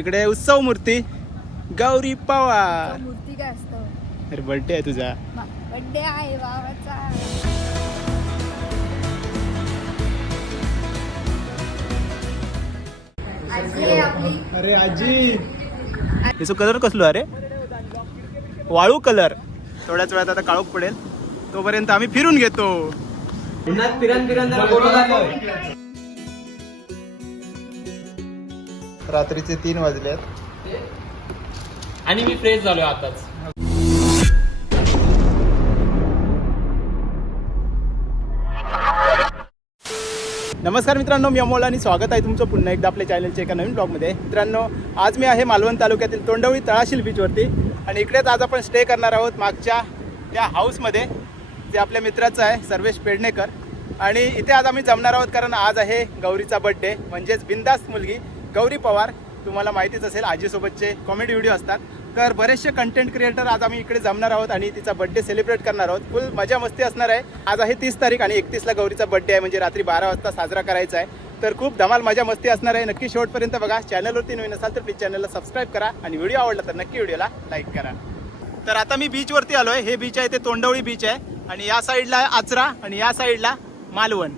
इकडे उत्सव मूर्ती गौरी पवार. मूर्ती काय असतं? अरे बर्थडे आहे तुझा. बड्डे आहे बाबाचा. आजी आहे आपली. अरे आजी. याचा कलर कसलो अरे? वाळू कलर थोड्याच वेळात आता काळोख पडेल. तोपर्यंत आम्ही फिरून घेतो. उन्हात फिरन फिरन जरा बोलू लागलोय रात्रीचे तीन वाजलेत. आणि मी फ्रेश झालोय आताच. नमस्कार मित्रांनो मी अमोल आणि स्वागत आहे तुमचं पुन्हा एकदा आपल्या चॅनलच्या एका नवीन ब्लॉगमध्ये मित्रांनो आज मी आहे मालवण तालुक्यातील तोंडवळी तळाशील बीचवरती आणि इकडेच आज आपण स्टे करणार आहोत मागच्या त्या हाऊसमध्ये जे आपल्या मित्राचं आहे सर्वेश पेडणेकर. आणि इथे आज आम्ही जमणार आहोत कारण आज आहे गौरीचा बड्डे म्हणजेच बिंदास्त मुलगी. गौरी पवार तुम्हाला माहितीच असेल आजीसोबतचे कॉमेडी व्हिडिओ असतात. तर बरेचसे कंटेंट क्रिएटर आज आम्ही इकडे जमणार आहोत आणि तिचा बड्डे सेलिब्रेट करणार आहोत. फुल मजा मस्ती असणार आहे. आज आहे तीस तारीख आणि एकतीसला गौरीचा बड्डे आहे म्हणजे रात्री बारा वाजता साजरा करायचा आहे. तर खूप धमाल मजा मस्ती असणार आहे. नक्की शेवटपर्यंत बघा. चॅनलवरती नवीन असाल तर प्लीज चॅनलला सबस्क्राईब करा आणि व्हिडिओ आवडला तर नक्की व्हिडिओला लाईक करा. तर आता मी बीचवरती आलो आहे हे बीच आहे ते तोंडवळी बीच आहे. आणि या साईडला आहे आचरा आणि या साईडला मालवण.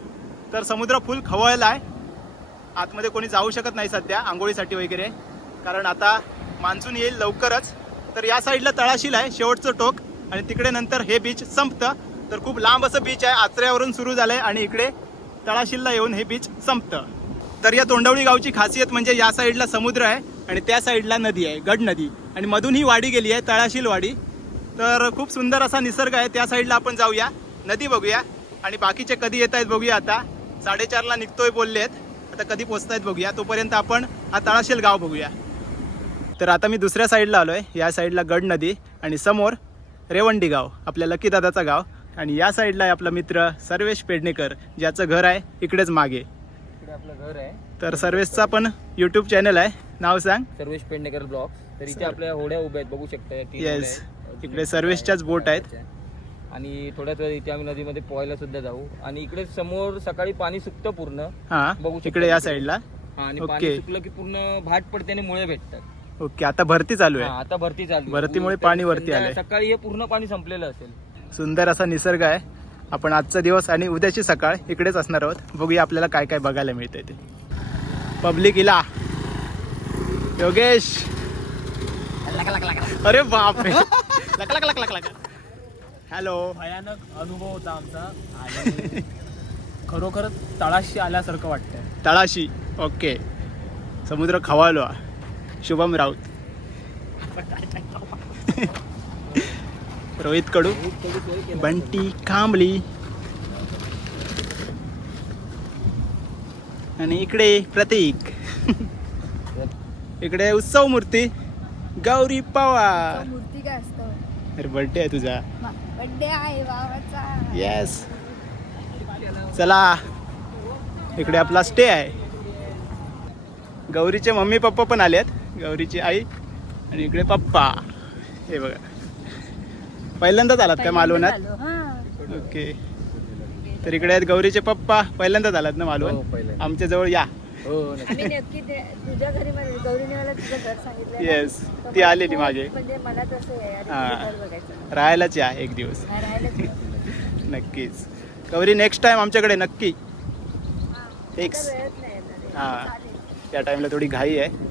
तर समुद्र फुल खवळला आहे आतमध्ये कोणी जाऊ शकत नाही सध्या आंघोळीसाठी वगैरे. कारण आता मान्सून येईल लवकरच. तर या साईडला तळाशील आहे शेवटचं टोक. आणि तिकडे नंतर हे बीच संपतं. तर खूप लांब असं बीच आहे आचऱ्यावरून सुरू झालं आहे आणि इकडे तळाशीलला येऊन हे बीच संपतं. तर या तोंडवळी गावची खासियत म्हणजे या साईडला समुद्र आहे आणि त्या साईडला नदी आहे गड नदी. आणि मधून ही वाडी गेली आहे तळाशील वाडी. तर खूप सुंदर असा निसर्ग आहे. त्या साईडला आपण जाऊया नदी बघूया. आणि बाकीचे कधी येत आहेत बघूया आता. साडेचारला निघतोय बोलले आता कधी पोचतायत बघूया. तोपर्यंत आपण हा तळाशील गाव बघूया. तर आता मी दुसऱ्या साईडला आलो आहे या साईडला गड नदी आणि समोर रेवंडी गाव आपल्या लकी दादाचा गाव. आणि या साईडला आहे आपला मित्र सर्वेश पेडणेकर ज्याचं घर आहे इकडेच मागे. इकडे आपलं घर आहे. तर सर्वेशचा पण यूट्यूब चॅनल आहे. नाव सांग. सर्वेश पेडणेकर ब्लॉग तर इथे आपल्या होड्या उभ्या आहेत. बघू शकता या तीन Yes. होड्या आहेत. इकडे सर्वेशच्याच boat आहेत. आणि थोड्याच वेळ इथे आम्ही नदीमध्ये पोहायला सुद्धा जाऊ. आणि इकडे समोर सकाळी पाणी सुकतं पूर्ण. हां बघू शकता इकडे या. साईडला हा, आणि ओके. पाणी सुकलं की पूर्ण भाट पडते आणि मुळे भेटतात. ओके आता भरती चालू हा, आहे आता भरती चालू भरतीमुळे पाणी वरती आलंय. सकाळी हे पूर्ण पाणी संपलेलं असेल. सुंदर असा निसर्ग आहे. आपण आजचा दिवस आणि उद्याची सकाळ इकडेच असणार आहोत. बघूया आपल्याला काय काय बघायला मिळतंय ते. पब्लिक इला. योगेश. अरे बापरे. Luck luck luck luck luck. Hello. भयानक अनुभव होता आमचा. आणि खरोखर तळाशी आल्यासारखं वाटतंय. तळाशी. ओके. समुद्र खवालो शुभम राऊत. रोहित कडू. बंटी कांबळी आणि इकडे प्रतीक. इकडे उत्सव मूर्ती गौरी पवार. मूर्ती काय असतं? अरे बर्थडे आहे तुझा. बड्डे आहे बाबाचा. येस चला. इकडे आपला स्टे आहे. गौरीचे मम्मी पप्पा पण आलेत. गौरीची आई आणि इकडे पप्पा. हे बघा. पहिल्यांदाच आलात काय मालवणात? आलो, हा. ओके तर इकडे आहेत गौरीचे पप्पा. पहिल्यांदाच आलात ना हो, मालवण पहिल्यांदा. आमच्या जवळ या. हो नक्की. आम्ही नक्की ते तुझ्या घरी म्हणजे गौरीने मला तुझं घर सांगितलं ना. Yes. तर ती मला आलेली खूप मागे. म्हणजे आहे अरे हा. तुझं घर बघायचं राहायलाच या एक दिवस हा, राहायलाच. नक्कीच गौरी नेक्स्ट टाइम आमच्याकडे नक्की फिक्स आता वेळच नाही येणार आहे. हा. चालेल. या टाइमला थोडी घाई आहे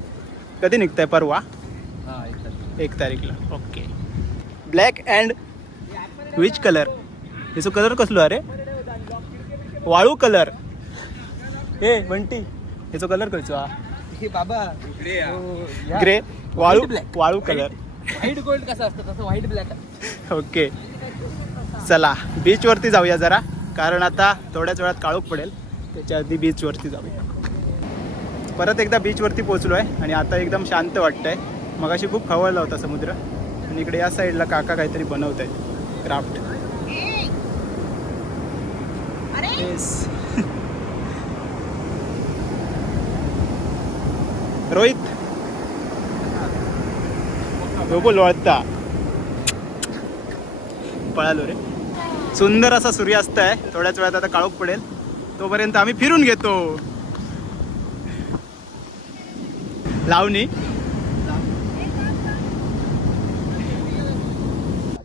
कधी निघताय परवा हा. एक तारीखला okay black and which colour ह्याचो colour कसलो अरे वाळू कलर ए बंटी ह्याचो कलर खयचो हा. हे बाबा इकडे या. या. ग्रे वाळू White black. वाळू कलर व्हाईट गोल्ड कसं असतं? तसं व्हाईट ब्लॅक ओके चला बीचवरती जाऊया जरा कारण आता थोड्याच वेळात काळोख पडेल. त्याच्या आधी बीचवरती जाऊया. परत एकदा बीचवरती पोचलो आहे आणि आता एकदम शांत वाटतंय. मगाशी खूप खवळला होता समुद्र. आणि इकडे या साईडला काका काहीतरी बनवत आहेत क्राफ्ट येस रोहित? बोल वळता पळालो रे. सुंदर असा सूर्यास्त आहे. थोड्याच वेळात आता काळोख पडेल. तोपर्यंत आम्ही फिरून घेतो. लावणी.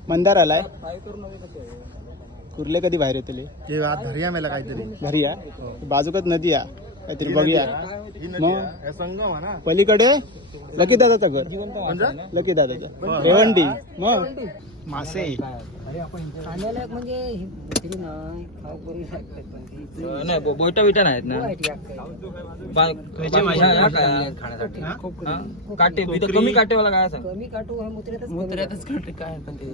मंदार आलाय. कुर्ले कधी बाहेर येतले? घरी मेला काहीतरी. बाजूकच नदी आहे. काहीतरी बघूया. मग? आहे. हे संगम आहे ना? पलीकडे लकी दादाचं घर. म्हणजे? लकी दादाचं. रेवंडी. मग? मासे. म्हणजे ही नाही बोयटा बिटा नाहीत ना? काय? काटे. कमी काटेवाला काय सांग कमी काटू हा मुत्र्यातच मुत्र्यातच काटे. काय पण ते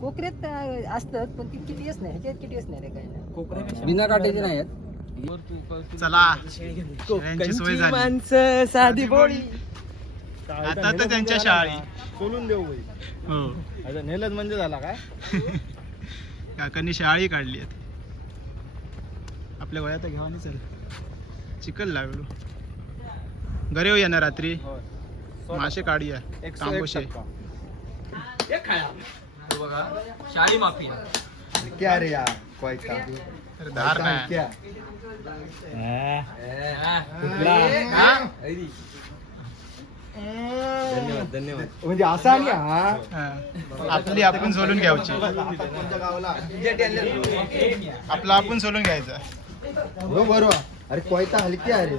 कोकरेत असतात पण ती किती येत नाही. ह्याच्यात किती येत नाही नाही बिना काट्याचे नाही चला. शेळ्यांची सोय झाली. माणसं साधी बोळी. आता तर त्यांच्या शाळी. सोलून देऊ. हो. आता नेलच म्हणजे झाला काय काकांनी शाळी काढली आहेत आपल्या वयात घ्यावा नाही चल चिकल लागलो घरी येऊ ना रात्री. मासे काढूया. तांबोशे. बघा शाळी माफी क्या रे यार धार नाही क्या धन्यवाद धन्यवाद. म्हणजे असा आणि हा. आपली आपण सोलून घ्यायची. आपला आपण सोलून घ्यायचा. हो बरोबर. अरे कोयता हलकी आहे रे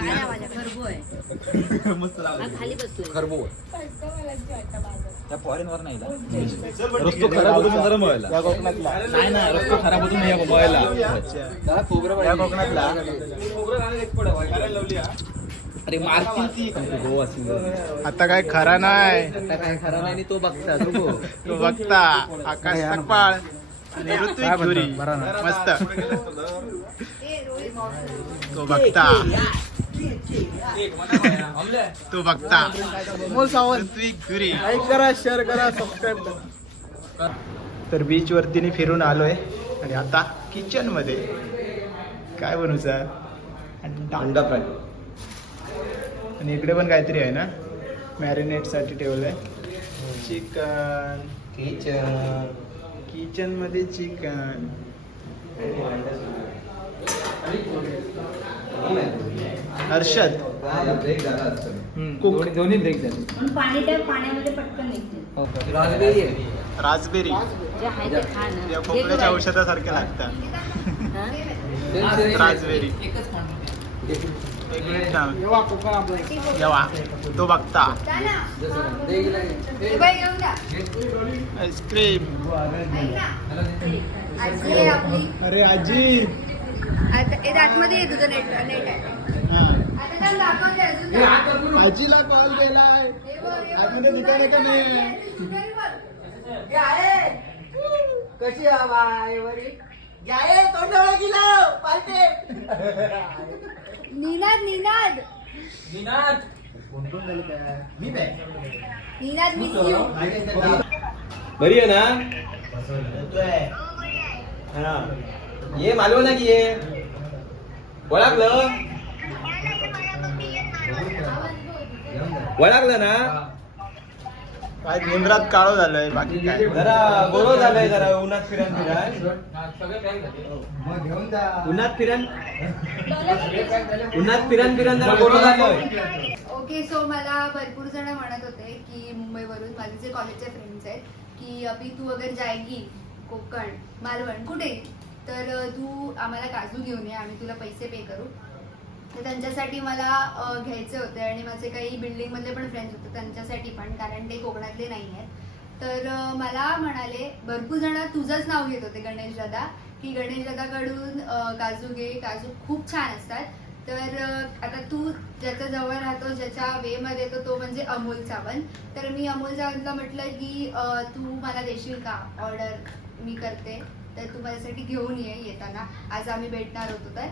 नाही खरबू आहे. हा, खाली बसतोय या कोकणातला. या कोकणातला. अरे मारतील ती. आता काय खरा नाही. आता काय खरा नाही तो बघता तो तो बघता. आकाश सकपाळ ऋत्विक मस्त. तो बघता. तो बघता. लाईक करा शेअर करा सबस्क्राईब करा. तर बीच वरतीने फिरून आलोय. आणि आता किचनमध्ये. काय बनवूचा अंडा फ्राय. आणि इकडे पण काहीतरी आहे ना? मॅरिनेटसाठी ठेवलंय. चिकन किचन किचनमध्ये चिकन हर्षद. कुक. दोन्ही ब्रेक झाले. पाणी त्या पाण्यामध्ये पटकन निघते. राजबेरी आहे. राजबेरी. जे आहे ते खा ना. या खोकल्याच्या तुला- औषधासारखे लागतात. हा? राजबेरी. एक मिनिट थांब. जेव्हा तो बघता. आईस्क्रीम. अरे आजी. आता आतमध्ये तुझं नेट नेट आहे. हा. आता त्याला दाखवते अजून दाखव. आजीला कॉल केलाय. हे बघ, हे बघ. आतमध्ये दिसायला का नाही सुंदरी बघ. कशी निनाद निनाद. निनाद. मिस यू बरी आहे ना? हा. ये मालवण ना की ये? ओळखलं? ओळखलं ना? काय निंद्रात काळो झालंय बाकी काय? जरा गोरो झालंय जरा उन्हात फिरन फिराय उन्हात फिरन? उन्हात फिरन फिरन जरा गोरो झालंय. ओके सो मला भरपूर जण म्हणत होते की मुंबईवरून माझे जे कॉलेजचे फ्रेंड्स आहेत की अभि तू अगर जायगी कोकण मालवण कुठे? तर तू आम्हाला काजू घेऊन ये आम्ही तुला पैसे पे करू. तर त्यांच्यासाठी मला घ्यायचे होते आणि माझे काही बिल्डिंगमधले पण फ्रेंड्स होते त्यांच्यासाठी पण कारण ते कोकणातले नाही आहेत. तर मला म्हणाले भरपूर जण तुझंच नाव घेत होते गणेश दादा की गणेश दादाकडून काजू घे काजू खूप छान असतात. तर आता तू ज्याच्या जवळ राहतो ज्याच्या वे मध्ये येतो तो म्हणजे अमोल सावंत. तर मी अमोल सावंतला म्हटलं की तू मला देशील का ऑर्डर? मी करते. तर तू माझ्यासाठी घेऊन ये येताना. आज आम्ही भेटणार होतो तर.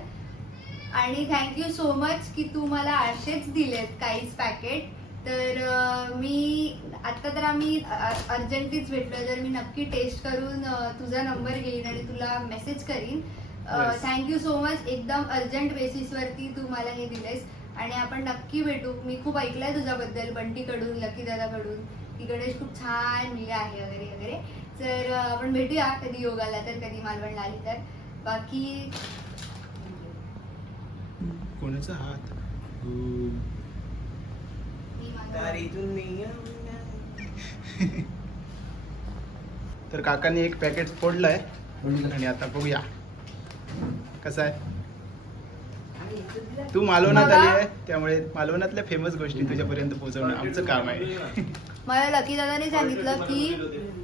आणि थँक्यू सो मच की तू मला असेच दिलेत काहीच पॅकेट तर मी आत्ता तर आम्ही अर्जंटीच भेटलो तर मी नक्की टेस्ट करून तुझा नंबर घेईन आणि तुला मेसेज करीन थँक्यू सो मच एकदम अर्जंट बेसिसवरती तू मला हे दिलेस आणि आपण नक्की भेटू. मी खूप ऐकलंय तुझ्याबद्दल बंटीकडून लकी दादाकडून की गणेश खूप छान मुलगा आहे वगैरे वगैरे. तर आपण भेटूया कधी योगाला तर कधी मालवणला आली तर. बाकी कोणाचा हात? तर काकांनी एक पॅकेट फोडलंय. आणि आता बघूया. कसं आहे? तू मालवणात आली आहे त्यामुळे मालवणातल्या फेमस गोष्टी तुझ्यापर्यंत पोहोचवणं आमचं काम आहे. मला लकी दादाने सांगितलं की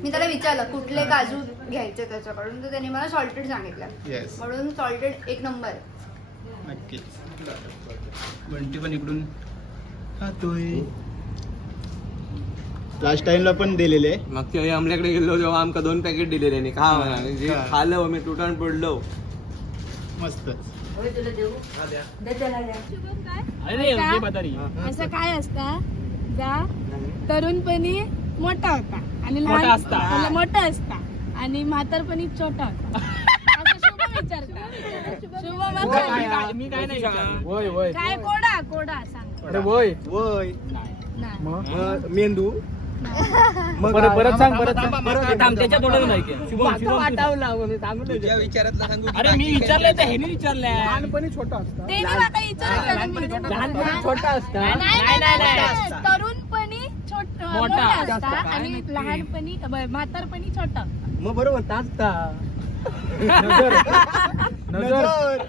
मी त्याला विचारलं कुठले काजू घ्यायचे त्याच्याकडून? तर त्याने मला सॉल्टेड सांगितलं. येस म्हणून सॉल्टेड एक नंबर नक्कीच बंटी पण इकडून खातोय. लास्ट टाइमला पण दिलेले. मागच्या वेळी आमल्याकडे गेलो तेव्हा आमका दोन पॅकेट दिले त्यांनी खा म्हणा. जे हा. खाल्लं मी तुटून पडलो. मस्त. अरे असं काय असता? जा. तरुणपणी मोठा होता. आणि मोठा लहान असता. मला मोठा असता. आणि म्हातारपणी छोटा होता. असं शुभ विचारता. शुभ मी मत काय- मी काय नाही विचारलं. वय वय. काय कोडा? कोडा सांग. अरे वय. वय. नाही. मग? मेंदू. परत? परत सांग परत सांग परत थांब त्याच्या तोंडात नाही की. शुभम शुभम तुझ्या विचारातला सांगू अरे मी विचारलंय तर ह्याने विचारलंय. लहानपणी छोटा असता. ते नाही माका विचारायचं लहानपणी छोटा असता. नाही, नाही, नाही, नाही. तरुणपणी छोट मोठा मोठा असता. असता. आणि लहानपणी ब- म्हातारपणी छोटा. मग बरोबर ताजता नजर. नजर.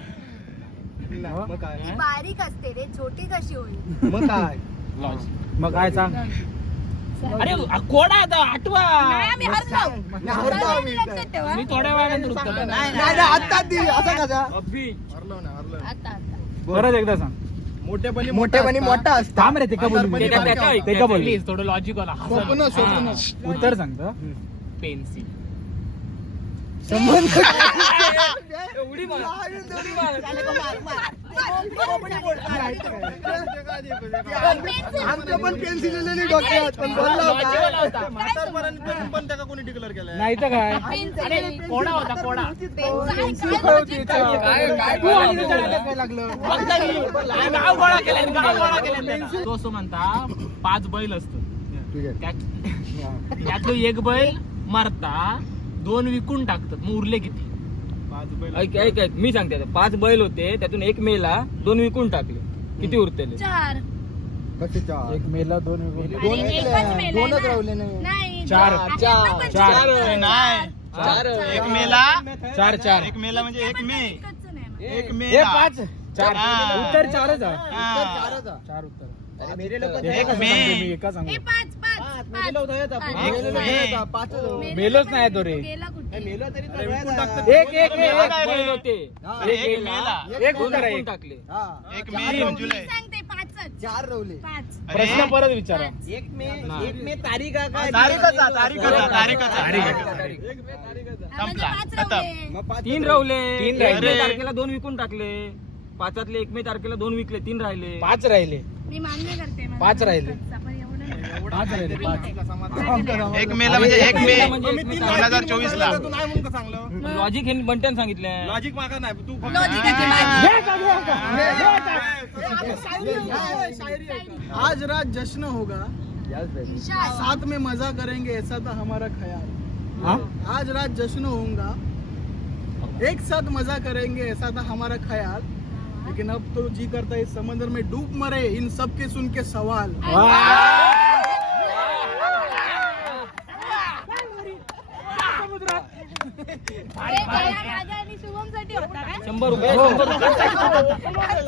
नजर. मग काय? ती बारीक असते रे छोटी कशी होईल? मग काय? मग काय सांग? अरे कोडा आता आठवा. नाही, आम्ही हरलो. हरलो आम्ही. लक्षात ठेवा. मी थोड्या वेळानंतर उत्तर देणार. नाही नाही आता दी असं कसा? आता आता. परत एकदा सांग. मोठेपणी मोठेपणी मोठा असता. थांब रे, ते का बोलू? ते का-. ते बोलू? Please, थोडं लॉजिकल स्वप्न स्वप्न उत्तर सांगतो. पेन्सिल. एवढी मार. आमचं पण पेन्सिल लिहिलेली डोक्यात पण बोलला होता म्हातारपणापर्यंत पण त्याला कोणी डिक्लेअर केलाय नाही तर काय होता पेन्सिल? काय लागलं गाव गोळा गाव गोळा असं म्हणता पाच बैल असत त्यातलं एक बैल मारता दोन विकून टाकतात. मग उरले किती? ऐक ऐक ऐक. मी सांगते आता. पाच बैल होते त्यातून एक मेला दोन विकून टाकले. किती उरतेले? चार. कसे चार? एक मेला दोन विकले. दोनच ना. राहिले नाही. नाही चार. चार. पण चार. चार. नाही. चार. एक मेला. चार चार. एक मेला म्हणजे एक मे. एकच नाही मग. एक हे मेला. पाच चार. हा. उत्तर चारच आहे. हा. चारच आहे. चार उत्तर. अरे मेरे लोक एक एका मे. सांगतो मी, एका सांगतो. हे पाच मेलोच नाही तो रे. एक एक एक. टाकले. एक चार रवले प्रश्न परत विचारा. एक मे. एक मे तारीख म्हणजे खतम. रवले. तीन तीन तारखेला दोन विकून टाकले. पाचातले एक मे तारखेला दोन विकले तीन राहिले. पाच राहिले. मी मान्य करते मला पाच राहिले. एक मेला म्हणजे एक मे. एक मे दोन हज़ार चोवीस ला. लॉजिक हे बंट्याने सांगितलं आज रात जश्न होगा। साथ में मज़ा करेंगे ऐसा था हमारा ख्याल। आज रात जश्न होगा एक साथ मज़ा करेंगे ऐसा था हमारा ख्याल। लेकिन अब तो जी करता है इस समंदर में डूब मरे इन सब के सुन के सवाल। हे शंभर रुपये. हो. शंभर रुपये.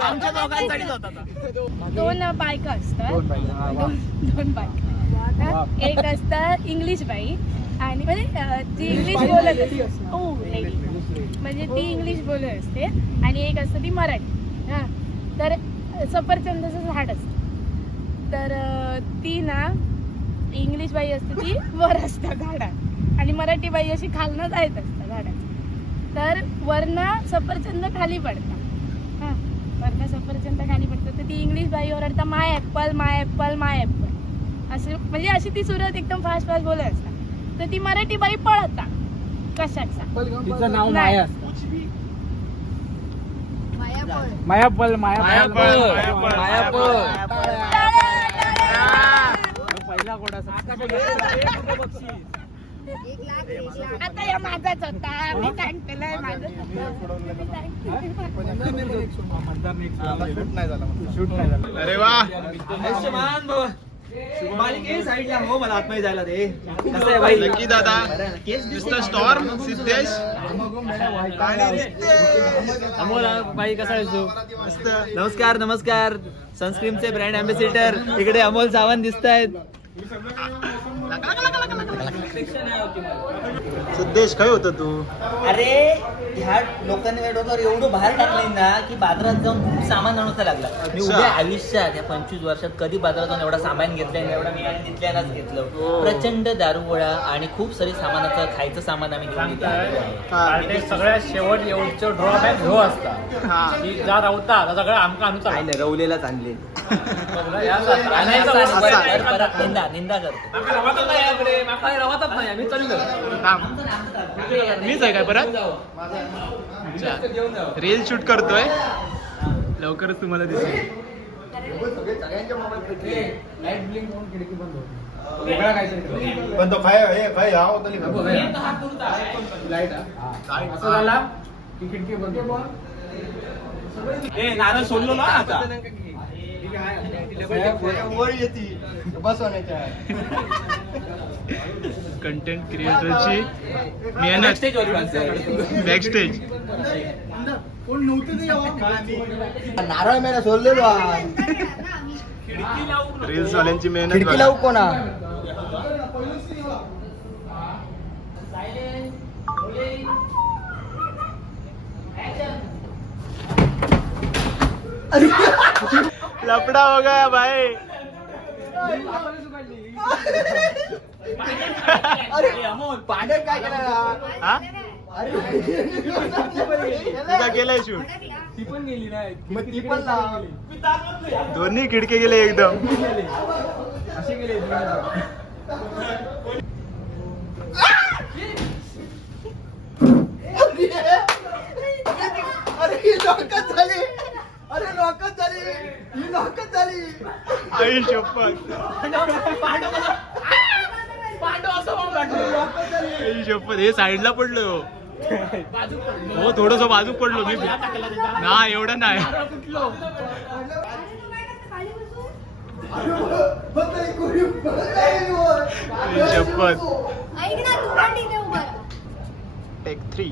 आमच्या दोघांसाठीच होता तो. दोन बायका असतात. दोन बायका, हा. एक असतं इंग्लिश बाई आणि म्हणजे ती इंग्लिश बोलत असते. हो म्हणजे ती इंग्लिश बोलत असते. आणि एक असतं ती मराठी. हा. तर सफरचंदाचं झाड असतं. तर ती ना इंग्लिश बाई असते ती वर असतं झाडात. आणि मराठी बाई अशी खालनं जायत असतं झाडात तर वरनं सफरचंद खाली पडतात. हा वरनं सफरचंद खाली पडतात. तर ती इंग्लिश बाई ओरडता my apple my apple my apple असं म्हणजे अशी ती सुरत एकदम फास्ट फास्ट बोलत असतात. तर ती मराठी बाई पळता कशाचा? नाव. माया मायापल मायापल मायापळ. पहिला आता या माझाच होता. मी सांगतेलंय माझं. शूट नाही झाला अरे वा. साईडला हो मला आतमध्ये जायला दे. कसं आहे भाई लकी दादा. Mister storm Siddhesh. आणि रितेश. अमोल भाई कसा आहे तू? मस्त. नमस्कार नमस्कार. सनस्क्रीमचे ब्रँड अँबॅसिडर इकडे अमोल सावंत दिसत आहेत ಮಾಡ್ತಾರೆ सिद्धेश काय होतं तू? अरे ह्या लोकांनी डोक्यावर एवढं बाहेर टाकलंय ना की बाजारात जाऊन खूप सामान आणायचा लागला. मी अच्छा. उद्या आयुष्यात या पंचवीस वर्षात कधी बाजारात जाऊन एवढा सामान घेतलंय आणि एवढा मी तिथल्यानाच घेतलं. प्रचंड दारुगोळा आणि खूप सारी सामानाचं खायचं सामान आम्ही घेऊन. आणि ते सगळ्यात शेवट एवढं ड्रॉबॅक ह्यो असता हा. की जा रावता आता सगळं आमका आणूचा काय नाही रवलेलाच आणले. आणि असं आणि असा. परत- परत निंदा निंदा करतो. रवातच नाही याकडे. माका रवातच नाही आम्ही चाललो थांब मीच आहे काय परत? रील शूट करतोय. लवकरच तुम्हाला दिसेल. पण तो काय हे काय हा होता असं झाला की खिडकी बंद ए नारळ सोडलो ना आता. वर येते. बसवण्याच्या. कंटेंट क्रिएटरची मेहनत. बॅक स्टेज कोण नव्हते ते यावं. नारळ मेला सोडलेलो. रील्स वाल्यांची मेहनत खिडकी. लावू कोणा? लपडा हो गया भाई। अरे पाण्यात काय केलं हा? केलंय शूट. ती पण गेली नाही मग ती पण. दोन्ही खिडके गेले एकदम. अशी गेली. अरे झाली. ही झाली. आई शपथ. आई शपथ. हे साईडला पडलो. हो थोडस बाजू पडलो मी. नाही एवढं नाही. बदल कोणी बदल वर. आई शपथ. ऐक ना तू पण तिथे उभा राहा. टेक थ्री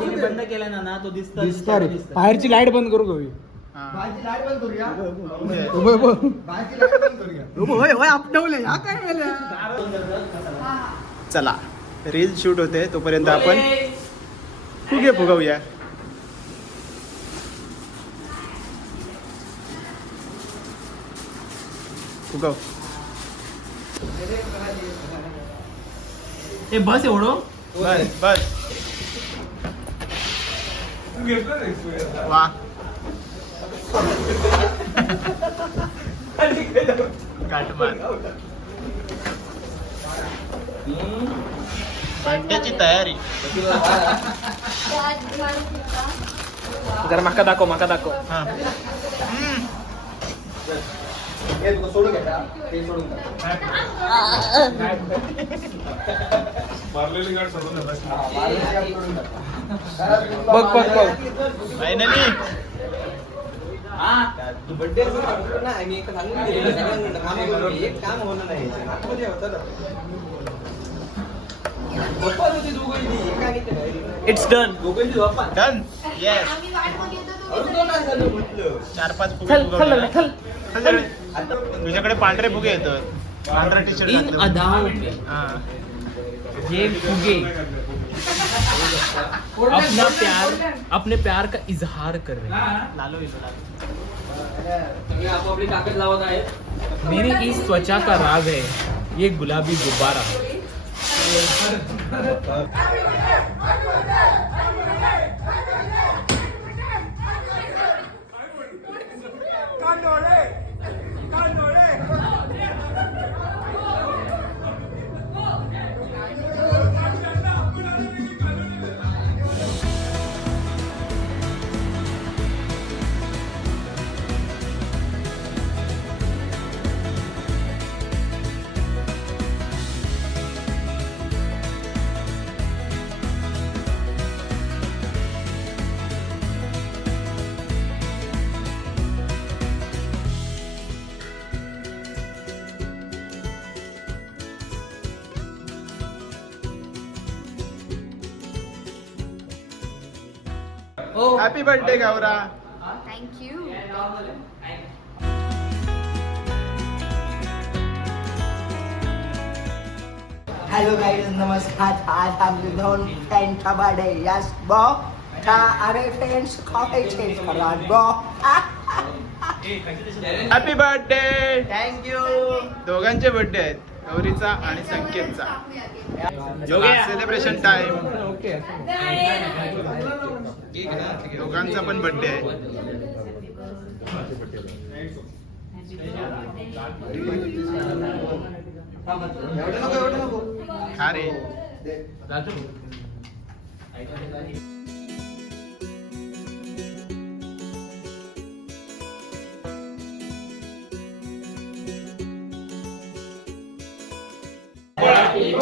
तिने बंद केला ना ना तो दिसत बाहेरची लाइट बंद करू गवी हा. बाहेरची लाइट बंद करूया. उभे. बाहेरची लाइट बंद करूया. होय होय आपटवले हा काय केलं चला रील शूट होते तोपर्यंत आपण फुगे फुगवूया. फुगव. ए बस एवढं? बस बस. वा काटमार बंड्याची तयारी जरा माका दाखव माका दाखव हा हे मारलेली गाठ. बघ बघ बघ फायनली तू ना एक सांगून दिलेलं काम. एक काम नाही. आतमध्ये होतं. It's done. Done yes. चार पाच. तुझ्याकडे पांढरे फुगे येतात पांढरा टी शर्ट हा ये फुगे अपना प्यार अपने प्यार का इजहार कर रहे हैं लालो लालो. लावत मेरी इस त्वचा का राग है ये गुलाबी गुब्बारा happy birthday Gaura thank you hello guys नमस्कार आज आमचे दोन फ्रेंडचा बर्थडे यस बॉ. अरे फ्रेंड्स खायचे फराळ बॉ? हॅपी बर्थडे थँक्यू दोघांचे बर्थडे आहेत. गौरीचा आणि संकेतचा. सेलिब्रेशन टाइम दोघांचा पण बर्थडे आहे. एवढं नको एवढं नको. खा रे. पार्टी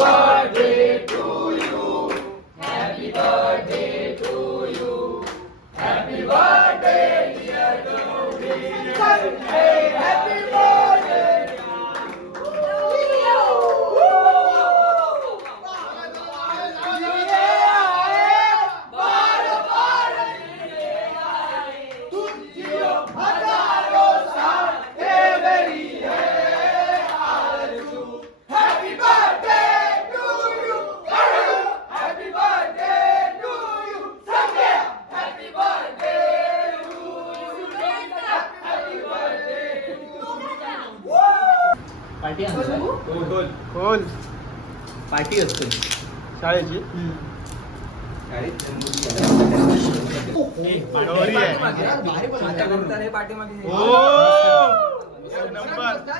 खोल पार्टी असते. शाळेची. हे.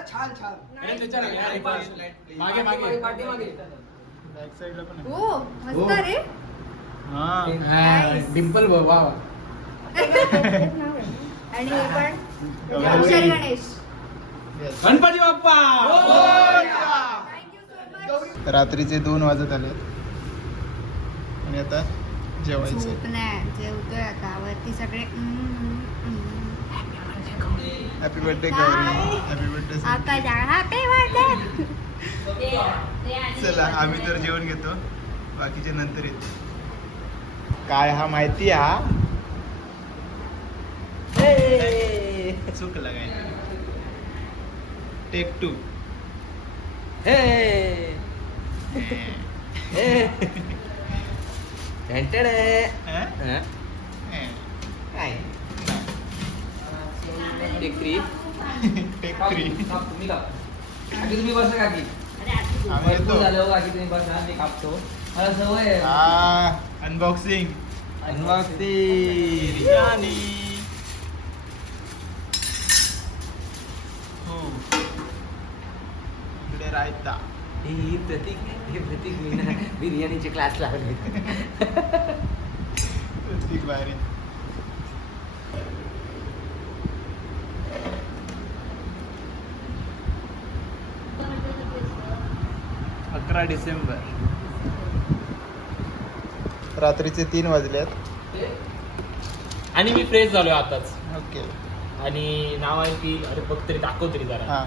छान छान मागे. मागे. पाठीमागे बॅक साईडला पण आहे. हो मस्त रे. हा. Nice. डिंपल वा आणि हे पण Ganesh. Ganpati Bappa! Thank you so much रात्रीचे दोन वाजत आले. आणि आता जेवायचं. जेवतोय आता. वरती सगळे. Happy birthday Gauri happy birthday Akash happy birthday चला आम्ही तर जेवण घेतो. बाकीचे नंतर येतो. काय हा माहिती हा? चुकलं काय? टेक टू टेक थ्री तुम्ही बसा काकी आम्ही भरपूर येतो. झालं हो काकी तुम्ही बसा मी कापतो. मला सवय हा अनबॉक्सिंग बिर्याणी हो रायता ही प्रतीक हे प्रतीक मी ना बिर्याणीचे क्लास लावले. प्रत्येक भारी अकरा डिसेंबर. रात्रीचे तीन वाजलेत. आणि मी फ्रेश झालोय आताच. ओके. आणि नाव आहे की अरे बघ तरी दाखव तरी जरा. हा.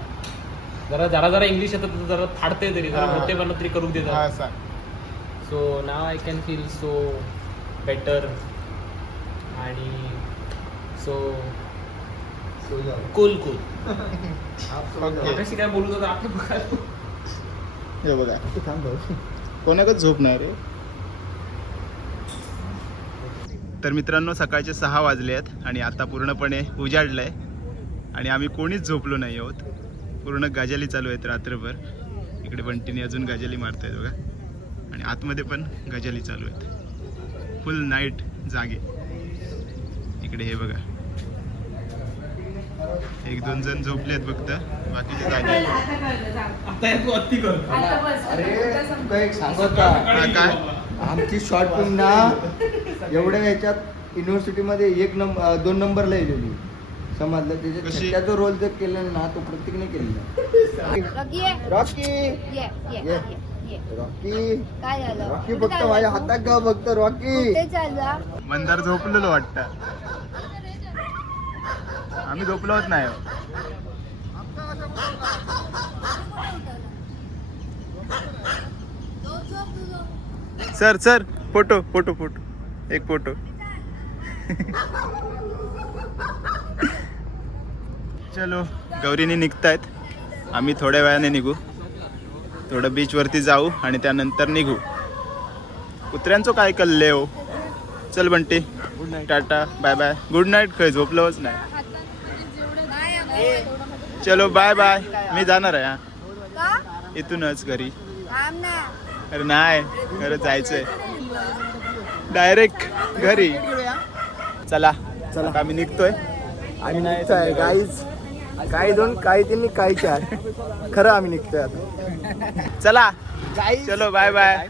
जरा जरा जरा इंग्लिश येतं तर जरा फाडते तरी जरा हा. मोठे बनत तरी करू दे हा सांग. So now I can feel so better आणि सो कूल कूल कशी काय बोलू तर बघायला हे बघा. कोणाकच झोप नाही रे. तर मित्रांनो सकाळचे सहा वाजले आहेत आणि आता पूर्णपणे उजाडलं आहे आणि आम्ही कोणीच झोपलो नाही आहोत. पूर्ण गजाली चालू आहेत रात्रभर. इकडे बंटीने अजून गजाली मारतायत बघा. आणि आतमध्ये पण गजाली चालू आहेत. फुल नाईट जागे. इकडे हे बघा. एक दोन जण झोपलेत फक्त. बाकीचे जागे आहेत. अरे तुका एक सांगत का काय? आमची शॉर्ट फिल्म ना एवढ्या ह्याच्यात युनिव्हर्सिटीमध्ये एक नंबर दोन नंबरला येलेली समजलं त्याच्यात कशी? त्याचा रोल जर केला ना तो प्रत्येकने केलेला रॉकी ये. रॉकी! ये ये ये. ये ये. रॉकी! काय झालं? रॉकी कुठे फक्त माझ्या? हातात का फक्त रॉकी? कुठे चालला? मंदार झोपलेलो वाटतं. आम्ही झोपलोच नाही हो. Sir sir photo photo photo. एक फोटो. चलो गौरीने निघतायत. आम्ही थोड्या वेळाने निघू. थोडं बीचवरती जाऊ आणि त्यानंतर निघू. कुत्र्यांचं काय कल्ले हो? चल Bunty. Good night tata bye bye good night खय झोपलोच नाही. चलो बाय बाय मी जाणार आहे हा. इथूनच घरी. अरे नाही खरं जायचंय. डायरेक्ट घरी. चला चला. आम्ही निघतोय. निघतोय गाईज काही दोन काही तीन काही चार. खरं आम्ही निघतोय आता. चला. चलो बाय बाय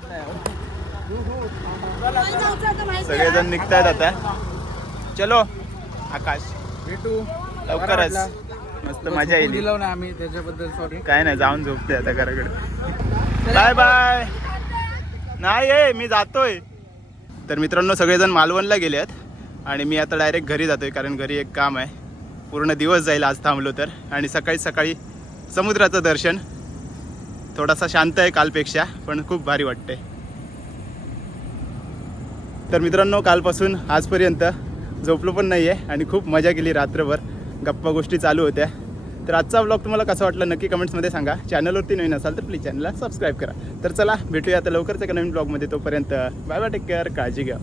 सगळेजण निघतायत आता. चलो आकाश. भेटू लवकरच. मस्त मजा येईल. आम्ही त्याच्याबद्दल सॉरी काय नाही जाऊन झोपते आता घराकडे. बाय बाय नाही ये मी जातोय. तर मित्रांनो सगळेजण मालवणला गेले आहेत आणि मी आता डायरेक्ट घरी जातोय कारण घरी एक काम आहे. पूर्ण दिवस जाईल आज थांबलो तर. आणि सकाळी सकाळी समुद्राचं दर्शन. थोडासा शांत आहे कालपेक्षा पण खूप भारी वाटते तर मित्रांनो कालपासून आजपर्यंत झोपलो पण नाही आहे आणि खूप मजा केली रात्रभर. गप्पा गोष्टी चालू होत्या. तर आजचा ब्लॉग तुम्हाला कसा वाटला नक्की कमेंट्समध्ये सांगा. चॅनलवरती नवीन असाल तर प्लीज चॅनलला सबस्क्राईब करा. तर चला भेटूया आता लवकरच एका नवीन ब्लॉगमध्ये तोपर्यंत बाय बाय टेक केअर काळजी घ्या.